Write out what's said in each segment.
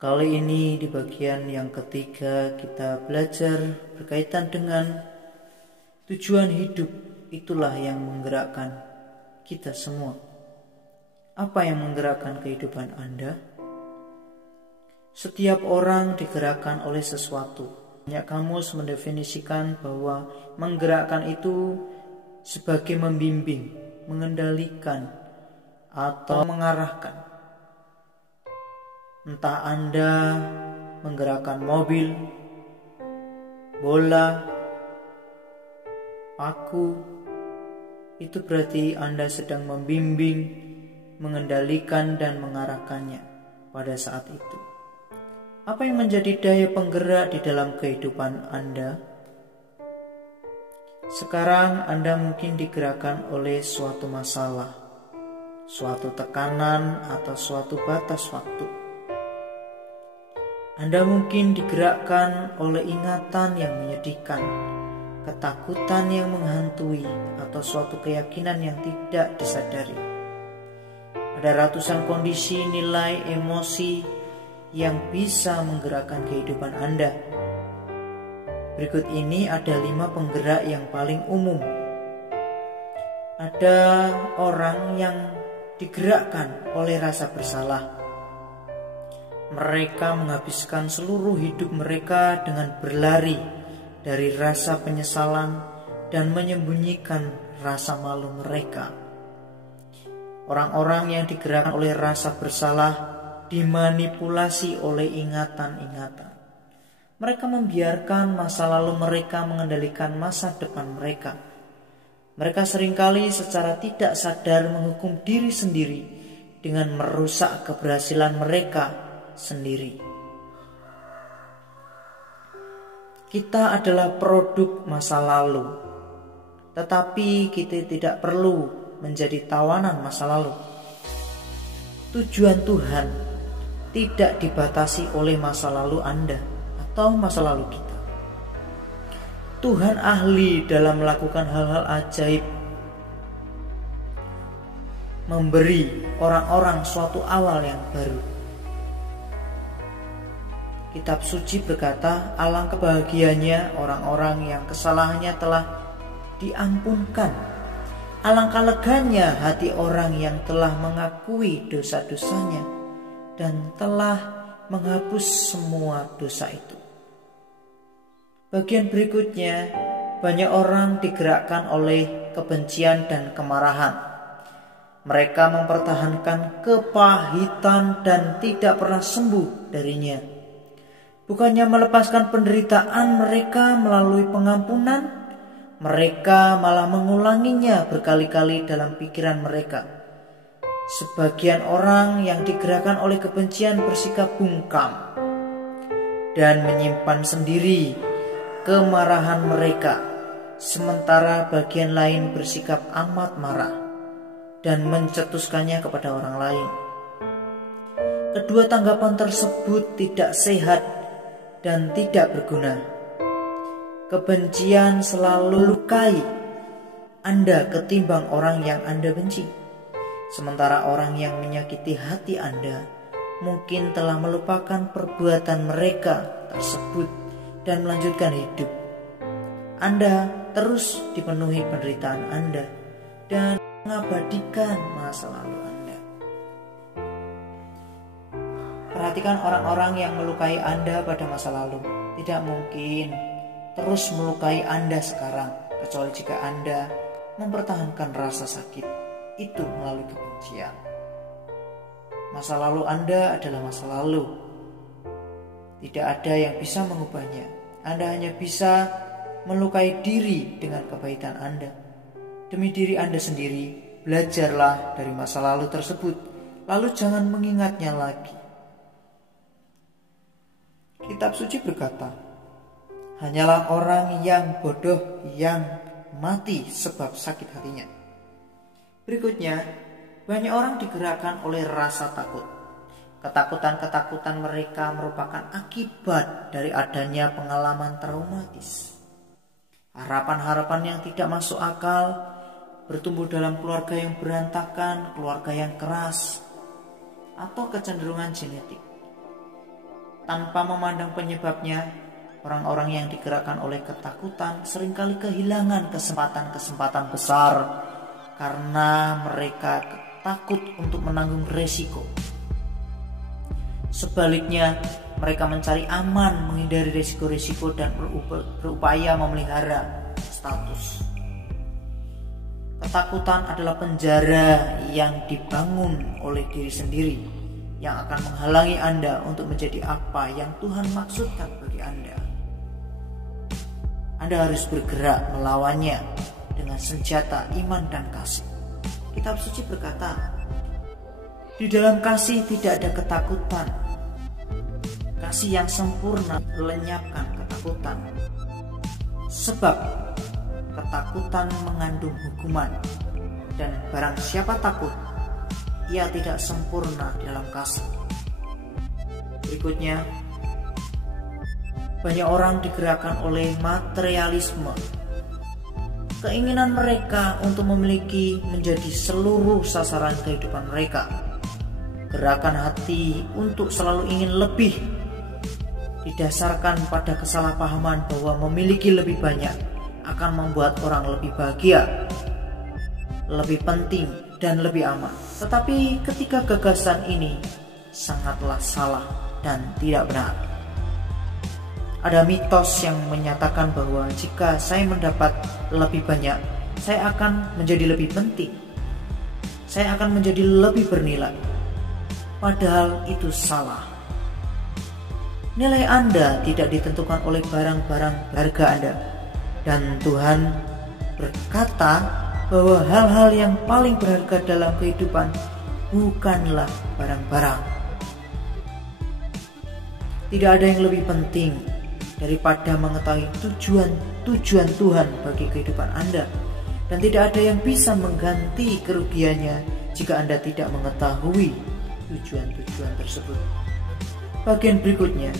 Kali ini di bagian yang ketiga kita belajar berkaitan dengan tujuan hidup. Itulah yang menggerakkan kita semua. Apa yang menggerakkan kehidupan Anda? Setiap orang digerakkan oleh sesuatu. Banyak kamus mendefinisikan bahwa menggerakkan itu sebagai membimbing, mengendalikan, atau mengarahkan. Entah Anda menggerakkan mobil, bola, paku, itu berarti Anda sedang membimbing, mengendalikan dan mengarahkannya pada saat itu. Apa yang menjadi daya penggerak di dalam kehidupan Anda? Sekarang Anda mungkin digerakkan oleh suatu masalah, suatu tekanan atau suatu batas waktu. Anda mungkin digerakkan oleh ingatan yang menyedihkan, ketakutan yang menghantui, atau suatu keyakinan yang tidak disadari. Ada ratusan kondisi, nilai, emosi yang bisa menggerakkan kehidupan Anda. Berikut ini ada 5 penggerak yang paling umum. Ada orang yang digerakkan oleh rasa bersalah. Mereka menghabiskan seluruh hidup mereka dengan berlari dari rasa penyesalan dan menyembunyikan rasa malu mereka. Orang-orang yang digerakkan oleh rasa bersalah dimanipulasi oleh ingatan-ingatan. Mereka membiarkan masa lalu mereka mengendalikan masa depan mereka. Mereka seringkali secara tidak sadar menghukum diri sendiri dengan merusak keberhasilan mereka sendiri. Kita adalah produk masa lalu, tetapi kita tidak perlu menjadi tawanan masa lalu. Tujuan Tuhan tidak dibatasi oleh masa lalu Anda atau masa lalu kita. Tuhan ahli dalam melakukan hal-hal ajaib, memberi orang-orang suatu awal yang baru. Kitab suci berkata, alangkah bahagianya orang-orang yang kesalahannya telah diampunkan. Alangkah leganya hati orang yang telah mengakui dosa-dosanya dan telah menghapus semua dosa itu. Bagian berikutnya, banyak orang digerakkan oleh kebencian dan kemarahan. Mereka mempertahankan kepahitan dan tidak pernah sembuh darinya. Bukannya melepaskan penderitaan mereka melalui pengampunan, mereka malah mengulanginya berkali-kali dalam pikiran mereka. Sebagian orang yang digerakkan oleh kebencian bersikap bungkam dan menyimpan sendiri kemarahan mereka, sementara bagian lain bersikap amat marah dan mencetuskannya kepada orang lain. Kedua tanggapan tersebut tidak sehat dan tidak berguna. Kebencian selalu lukai Anda ketimbang orang yang Anda benci. Sementara orang yang menyakiti hati Anda mungkin telah melupakan perbuatan mereka tersebut dan melanjutkan hidup. Anda terus dipenuhi penderitaan Anda dan mengabadikan masa lalu Anda. Perhatikan orang-orang yang melukai Anda pada masa lalu. Tidak mungkin terus melukai Anda sekarang, kecuali jika Anda mempertahankan rasa sakit itu melalui kebencian. Masa lalu Anda adalah masa lalu. Tidak ada yang bisa mengubahnya. Anda hanya bisa melukai diri dengan kepahitan Anda. Demi diri Anda sendiri, belajarlah dari masa lalu tersebut, lalu jangan mengingatnya lagi. Kitab suci berkata, hanyalah orang yang bodoh yang mati sebab sakit hatinya. Berikutnya, banyak orang digerakkan oleh rasa takut. Ketakutan-ketakutan mereka merupakan akibat dari adanya pengalaman traumatis. Harapan-harapan yang tidak masuk akal, bertumbuh dalam keluarga yang berantakan, keluarga yang keras, atau kecenderungan genetik. Tanpa memandang penyebabnya, orang-orang yang digerakkan oleh ketakutan seringkali kehilangan kesempatan-kesempatan besar karena mereka takut untuk menanggung resiko. Sebaliknya, mereka mencari aman, menghindari resiko-resiko dan berupaya memelihara status. Ketakutan adalah penjara yang dibangun oleh diri sendiri, yang akan menghalangi Anda untuk menjadi apa yang Tuhan maksudkan bagi Anda. Anda harus bergerak melawannya dengan senjata iman dan kasih. Kitab suci berkata, di dalam kasih tidak ada ketakutan. Kasih yang sempurna melenyapkan ketakutan. Sebab ketakutan mengandung hukuman, dan barang siapa takut, ia tidak sempurna dalam kasih. Berikutnya, banyak orang digerakkan oleh materialisme. Keinginan mereka untuk memiliki menjadi seluruh sasaran kehidupan mereka. Gerakan hati untuk selalu ingin lebih didasarkan pada kesalahpahaman bahwa memiliki lebih banyak akan membuat orang lebih bahagia, lebih penting, dan lebih aman. Tetapi ketika gagasan ini sangatlah salah dan tidak benar. Ada mitos yang menyatakan bahwa jika saya mendapat lebih banyak, saya akan menjadi lebih penting, saya akan menjadi lebih bernilai. Padahal itu salah. Nilai Anda tidak ditentukan oleh barang-barang berharga Anda. Dan Tuhan berkata bahwa hal-hal yang paling berharga dalam kehidupan bukanlah barang-barang. Tidak ada yang lebih penting daripada mengetahui tujuan Tuhan bagi kehidupan Anda. Dan tidak ada yang bisa mengganti kerugiannya jika Anda tidak mengetahui tujuan-tujuan tersebut. Bagian berikutnya,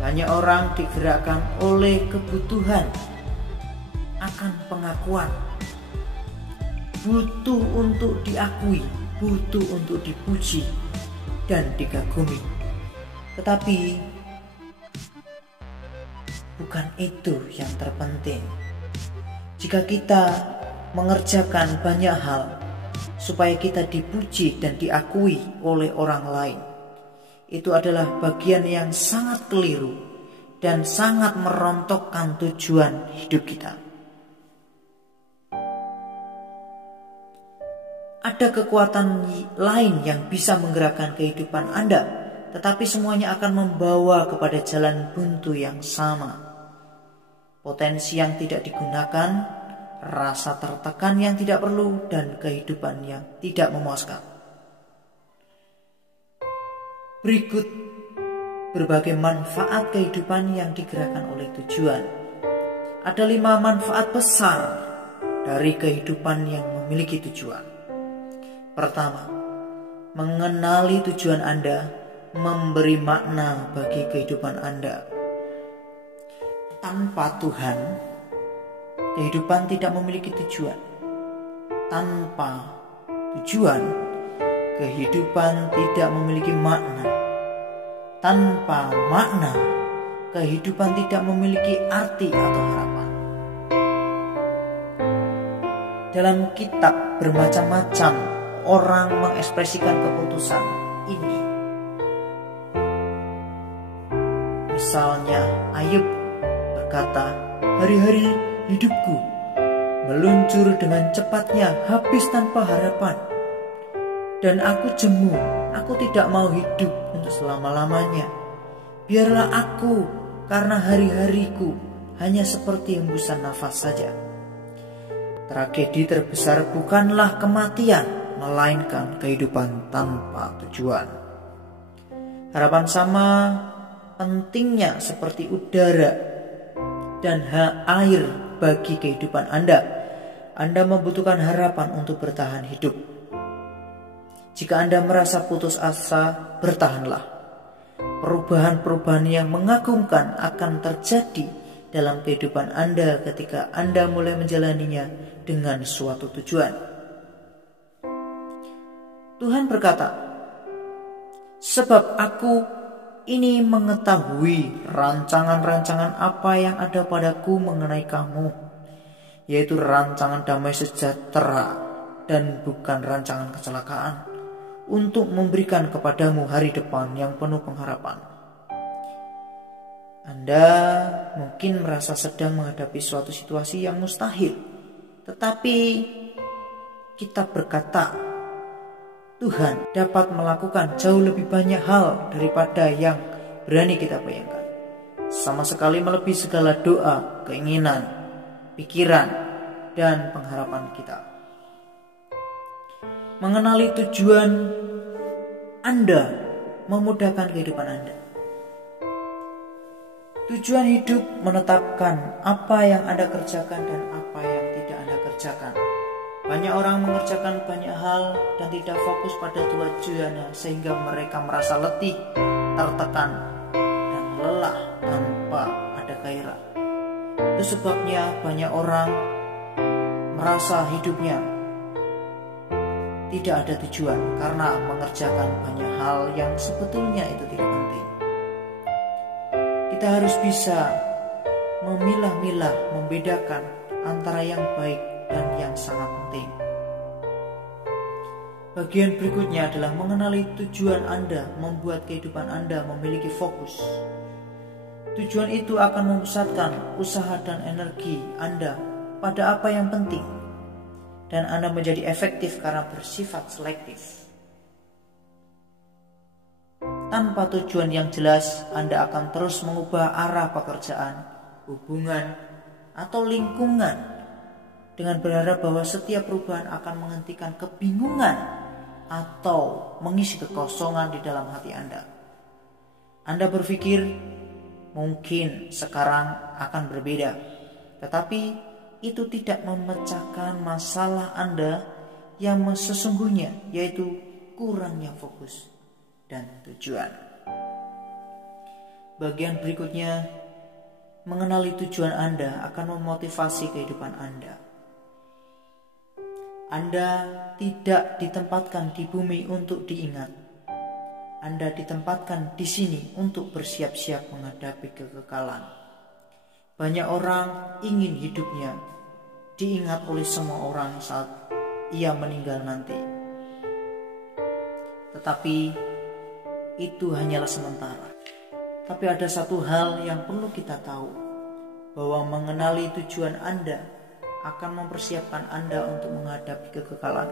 banyak orang digerakkan oleh kebutuhan akan pengakuan. Butuh untuk diakui, butuh untuk dipuji dan dikagumi. Tetapi bukan itu yang terpenting. Jika kita mengerjakan banyak hal supaya kita dipuji dan diakui oleh orang lain, itu adalah bagian yang sangat keliru dan sangat merontokkan tujuan hidup kita. Ada kekuatan lain yang bisa menggerakkan kehidupan Anda, tetapi semuanya akan membawa kepada jalan buntu yang sama. Potensi yang tidak digunakan, rasa tertekan yang tidak perlu, dan kehidupan yang tidak memuaskan. Berikut berbagai manfaat kehidupan yang digerakkan oleh tujuan. Ada 5 manfaat besar dari kehidupan yang memiliki tujuan. Pertama, mengenali tujuan Anda memberi makna bagi kehidupan Anda. Tanpa Tuhan, kehidupan tidak memiliki tujuan. Tanpa tujuan, kehidupan tidak memiliki makna. Tanpa makna, kehidupan tidak memiliki arti atau harapan. Dalam kitab bermacam-macam orang mengekspresikan keputusan ini. Misalnya Ayub berkata, hari-hari hidupku meluncur dengan cepatnya habis tanpa harapan. Dan aku jemu, aku tidak mau hidup untuk selama-lamanya. Biarlah aku, karena hari-hariku hanya seperti hembusan nafas saja. Tragedi terbesar bukanlah kematian, melainkan kehidupan tanpa tujuan. Harapan sama pentingnya seperti udara dan air bagi kehidupan Anda. Anda membutuhkan harapan untuk bertahan hidup. Jika Anda merasa putus asa, bertahanlah. Perubahan-perubahan yang mengagumkan akan terjadi dalam kehidupan Anda ketika Anda mulai menjalaninya dengan suatu tujuan. Tuhan berkata, sebab aku ini mengetahui rancangan-rancangan apa yang ada padaku mengenai kamu, yaitu rancangan damai sejahtera dan bukan rancangan kecelakaan, untuk memberikan kepadamu hari depan yang penuh pengharapan. Anda mungkin merasa sedang menghadapi suatu situasi yang mustahil, tetapi kita berkata, Tuhan dapat melakukan jauh lebih banyak hal daripada yang berani kita bayangkan. Sama sekali melebihi segala doa, keinginan, pikiran, dan pengharapan kita. Mengenali tujuan Anda memudahkan kehidupan Anda. Tujuan hidup menetapkan apa yang Anda kerjakan dan apa yang tidak Anda kerjakan. Banyak orang mengerjakan banyak hal dan tidak fokus pada tujuannya, sehingga mereka merasa letih, tertekan, dan lelah tanpa ada gairah. Itu sebabnya banyak orang merasa hidupnya tidak ada tujuan karena mengerjakan banyak hal yang sebetulnya itu tidak penting. Kita harus bisa memilah-milah, membedakan antara yang baik dan yang sangat penting. Bagian berikutnya adalah mengenali tujuan Anda membuat kehidupan Anda memiliki fokus. Tujuan itu akan memusatkan usaha dan energi Anda pada apa yang penting, dan Anda menjadi efektif karena bersifat selektif. Tanpa tujuan yang jelas, Anda akan terus mengubah arah pekerjaan, hubungan, atau lingkungan dengan berharap bahwa setiap perubahan akan menghentikan kebingungan atau mengisi kekosongan di dalam hati Anda. Anda berpikir mungkin sekarang akan berbeda, tetapi itu tidak memecahkan masalah Anda yang sesungguhnya, yaitu kurangnya fokus dan tujuan. Bagian berikutnya, mengenali tujuan Anda akan memotivasi kehidupan Anda. Anda tidak ditempatkan di bumi untuk diingat. Anda ditempatkan di sini untuk bersiap-siap menghadapi kekekalan. Banyak orang ingin hidupnya diingat oleh semua orang saat ia meninggal nanti. Tetapi itu hanyalah sementara. Tapi ada satu hal yang perlu kita tahu, bahwa mengenali tujuan Anda akan mempersiapkan Anda untuk menghadapi kekekalan.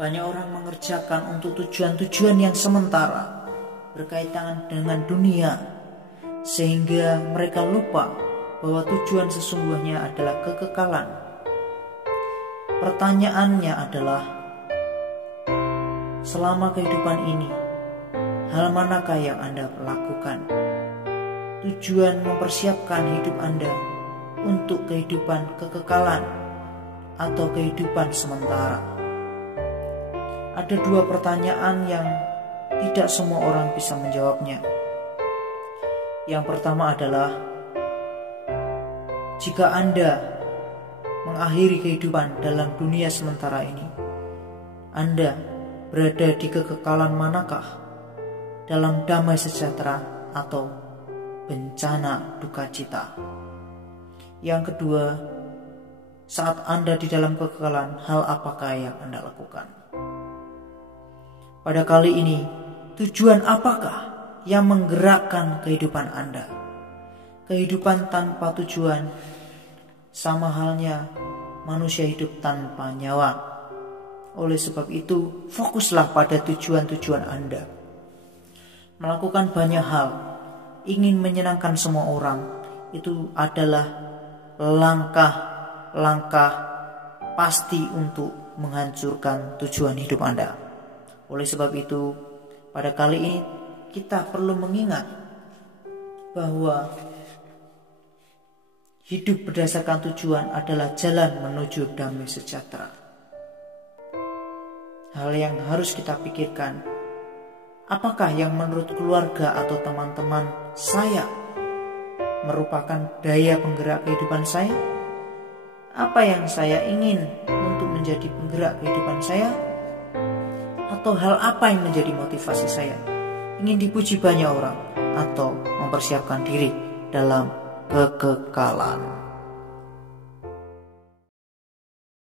Banyak orang mengerjakan untuk tujuan-tujuan yang sementara, berkaitan dengan dunia, sehingga mereka lupa bahwa tujuan sesungguhnya adalah kekekalan. Pertanyaannya adalah, selama kehidupan ini, hal manakah yang Anda lakukan? Tujuan mempersiapkan hidup Anda untuk kehidupan kekekalan atau kehidupan sementara? Ada dua pertanyaan yang tidak semua orang bisa menjawabnya. Yang pertama adalah, jika Anda mengakhiri kehidupan dalam dunia sementara ini, Anda berada di kekekalan manakah? Dalam damai sejahtera atau bencana duka cita? Yang kedua, saat Anda di dalam kekekalan, hal apakah yang Anda lakukan? Pada kali ini, tujuan apakah yang menggerakkan kehidupan Anda? Kehidupan tanpa tujuan sama halnya manusia hidup tanpa nyawa. Oleh sebab itu, fokuslah pada tujuan-tujuan Anda. Melakukan banyak hal, ingin menyenangkan semua orang, itu adalah langkah-langkah pasti untuk menghancurkan tujuan hidup Anda. Oleh sebab itu, pada kali ini kita perlu mengingat bahwa hidup berdasarkan tujuan adalah jalan menuju damai sejahtera. Hal yang harus kita pikirkan, apakah yang menurut keluarga atau teman-teman saya merupakan daya penggerak kehidupan saya? Apa yang saya ingin untuk menjadi penggerak kehidupan saya? Atau hal apa yang menjadi motivasi saya? ingin dipuji banyak orang, atau mempersiapkan diri dalam kekekalan.